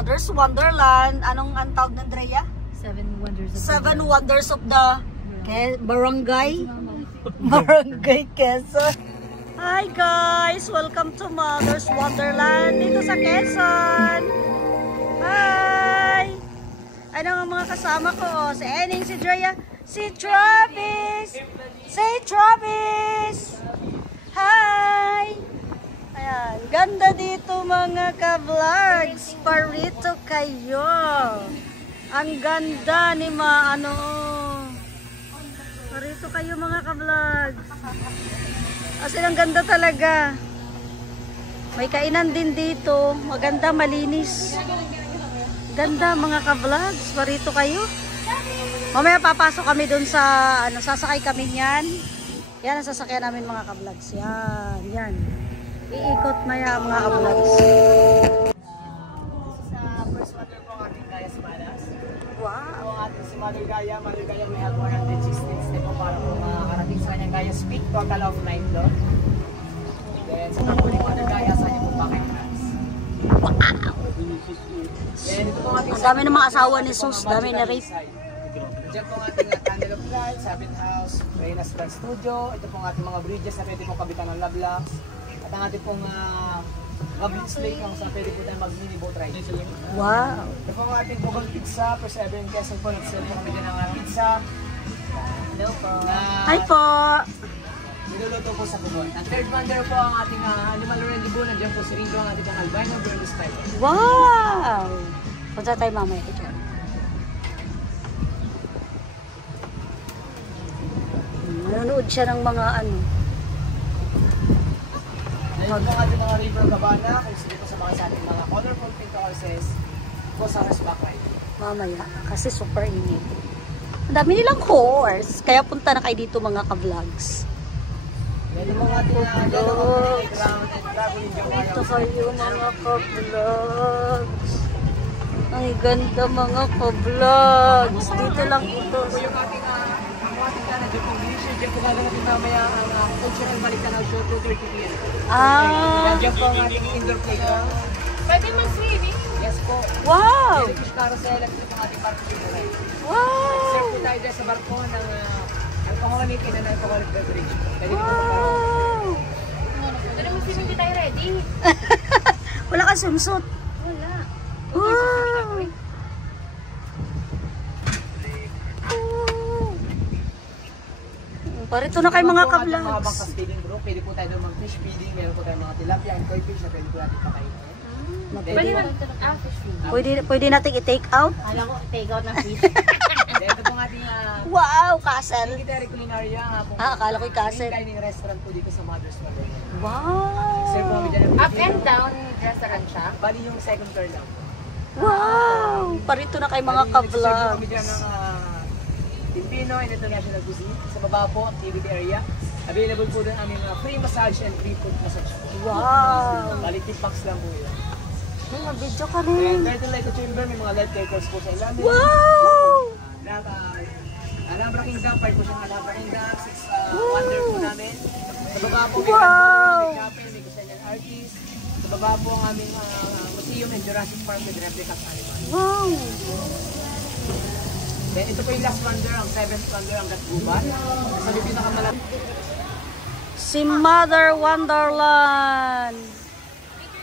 Mother's Wonderland. Anong ang tawag ng Drea? Seven Wonders of the Barangay. Barangay Quezon. Hi guys! Welcome to Mother's Wonderland dito sa Quezon. Hi! Ano ang mga kasama ko? Si Ening, si Drea, si Travis! Say Travis! Hi! Ayan, ganda dito mga ka-vlogs. Parito kayo. Ang ganda ni Parito kayo mga ka-vlogs. As in, ang ganda talaga. May kainan din dito. Maganda, malinis. Ganda mga ka-vlogs. Parito kayo. Mamaya papasok kami dun sa, sasakay kami niyan. Yan ang sasakyan namin mga ka-vlogs. Yan, yan. Iikot maya mga ka-vlogs. First mother po ang ating Gaya Semanas. Wow! Ang ating si Mother Gaya, we have 116 step po para po makarating sa kanyang Gaya Speak, total of 9 doon. Then sa tapo ni Mother Gaya, sa kanyang pagpakay France. Wow! Then ito po ang ating... Ang dami ng mga asawa ni Sus, dami na rape. Diyan po ang ating Candle of Light, Sabbath House, Reyna's Light Studio. Ito po ang ating mga bridges na pwede pong kabitan ng love locks. At ang ating pong Blitz Lake kung saan pwede po tayo mag-mini boat ride. Wow! Ito po ang ating Bugol Pizza, Perseverance Quezon po, nag-sell po kami dyan ng pizza. Hello po. Hi po! Niluluto po sa Bugol. Ang third wonder po ang ating Animal Loren Libo. Nandiyan po si Ringo, ang ating albino Burmese tiger. Wow! Punta tayo mamaya ito. Nanonood siya ng mga Ngayon po ang ating mga river cabana, kung sige po sa mga sa ating mga colorful pink horses po sa horseback ride. mamaya kasi super init. Ang dami nilang horse. Kaya punta na kayo dito mga ka-vlogs. Ito po ang ating playground and traveling joke. Ito kayo mga ka-vlogs. Ang ganda mga ka-vlogs. Dito lang ito. Ito yung ating gana dyan po. Diyan po gano'n natin mamaya ang cultural Balikanal Show 2:30 p.m. Diyan po ang ating indoor playground. Pwede mag-swimming? Yes po. Wow! Jellyfish carousel at ito po ang ating parking ride. Wow! Surf po tayo dyan sa barko ng alcoholic and non-alcoholic beverage. Pwede po Wow! Pwede mag-swimming, di tayo ready? Wala kang swimsuit. Wala. Wow! Parito na kayo mga Mga ka-vlogs. bangkas feeding bro, pwede po tayo doon mag-fish feeding. Meron po tayo mga tilapia and koi fish na pwede po natin pakainin. Pwede mag fish food. Pwede natin i-take out. Alam ko, take out ng fish. Ito po ang ating Wow! Castle. military culinaria nga po. Akala ko'y castle. Dining restaurant po dito sa Mother's Wonderland. Wow! Sir po kami dyan ng Up Pilipino. and down restaurant siya. Bali yung second floor lang. Wow! Parito na kayo mga Sir po kami ka-vlogs. dyan ng Filipino and International Cuisine. Sa baba po, activity area. Available po doon aming free massage and free food massage. Wow! Bali, tip packs lang po yun. May mag-video ka And rin. Turtle Lake Chamber, may mga light cakers po sa ilalim. Wow! Alhambra Kingdom, part po siya ng Alhambra Kingdom, 6 wonder po namin. Sa baba po, may Wow! may chapel, may Gustayan artist. Sa baba po ang aming museum and Jurassic Park with replica of animals. Wow! Then ito po yung last wonder, ang 7th wonder, ang Gatguban. Sa may pinakamalapit. Si Mother Wonderland.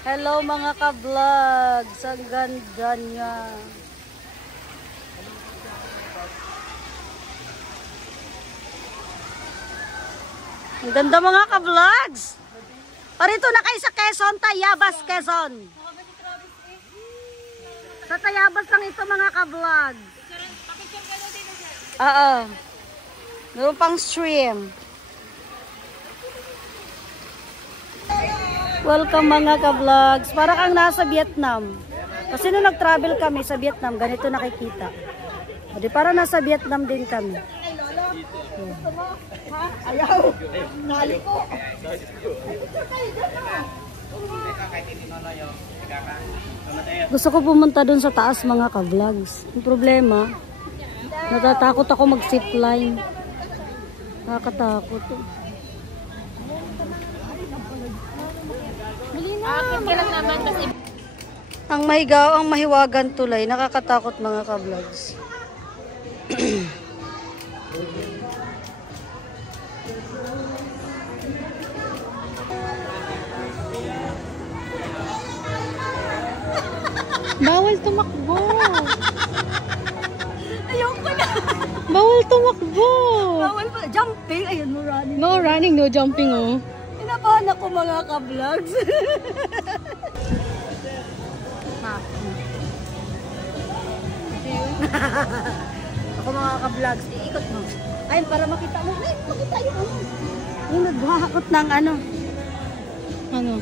Hello mga ka-vlogs. Ang ganda niya. Ang ganda mga ka-vlogs. Parito na kayo sa Quezon, Tayabas, Quezon. Sa Tayabas lang ito mga ka-vlogs. Oo. Meron pang stream. Welcome mga ka-vlogs. Para kang nasa Vietnam. Kasi nung nag-travel kami sa Vietnam, ganito nakikita. O di para nasa Vietnam din kami. Ayaw! Nali ko! Gusto ko pumunta dun sa taas mga ka-vlogs. Ang problema, natatakot ako mag-zipline. Nakakatakot. Akin ka lang naman kasi Ang mahigaw, ang mahiwagan tulay. Nakakatakot mga ka-vlogs. Bawal tumakbo. Ayoko na. Bawal tumakbo. Bawal pa. Jumping. Ayun mo, running. No running, no jumping, oh. Inabahan ako mga ka-vlogs. Ako mga ka-vlogs, iikot mo. Ayun, para makita mo. Ayun, makita yung ano. Yung naghahakot ng ano. Ano?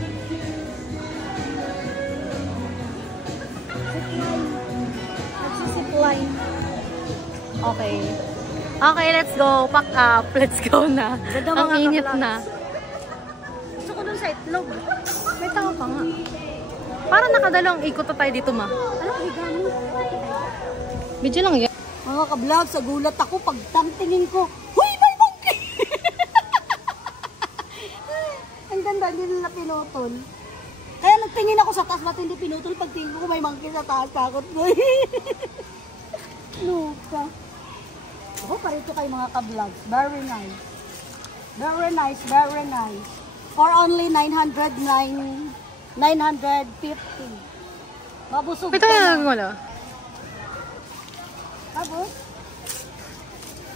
Nagsisipline. Okay. Okay, let's go. Pack up. Let's go na. Ganda Ang mga init ka-vlogs. na. Gusto ko dun sa itlog. May tao pa nga. Para nakadalawang ikot na tayo dito, ma. Ano, higami? Medyo lang yan. Mga ka-vlog, sa gulat ako pag tingin ko, huy, may monkey! Ang ganda, hindi nila pinutol. Kaya nagtingin ako sa taas, ba't hindi pinutol? Pag tingin ko may monkey sa taas, takot ko. Luka. Ako, parito kayo mga ka-vlogs. Very nice. Very nice, very nice. For only 950. Mabusog May ka tayo na. wala. Tapos,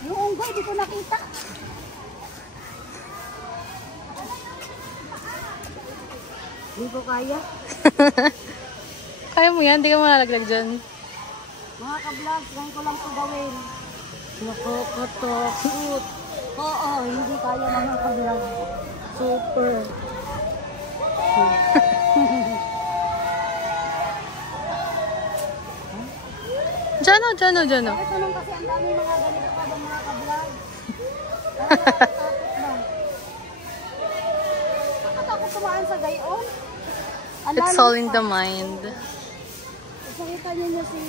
yung unggoy, di ko nakita. Hindi ko kaya. Kaya mo yan, hindi ka malalaglag dyan. Mga ka-vlogs, ngayon ko lang ito gawin. Nakakatakot. Oo, hindi kaya mga ka-vlogs. Super. Dyan o. Ito nung kasi ang dami mga ganito pa bang mga ka-vlogs. Nakakatakot ba? Nakatakot kumaan sa gayon. It's all in the mind. Nakita niyo si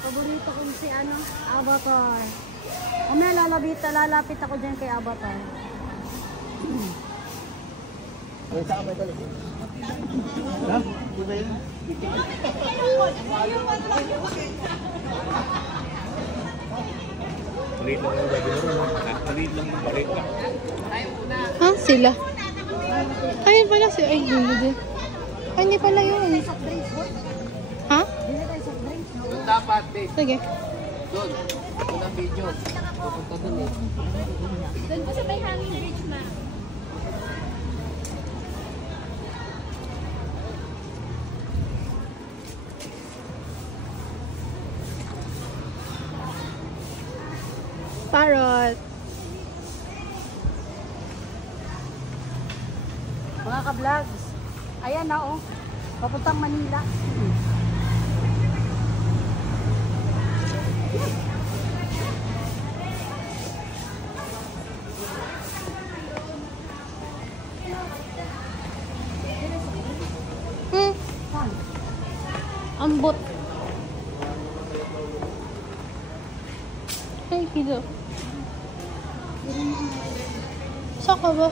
paborito kong si ano, Avatar. Mamaya lalapit ako dyan kay Avatar. Ha? Di ba yun? Ha? Sila? Ayun pala si... Ay, dulo din. Ay, hindi pala yun. Soft drinks, boy. Ha? Bili tayo soft drinks. Doon dapat, babe. Sige. Doon. Doon ang video. Pupunta doon eh. Doon po sa may hanging bridge, ma'am. Parrot. Mga ka-vlogs, ayan na oh, papuntang Manila. Saan? Ambot. Ay, kilo. Saka ba?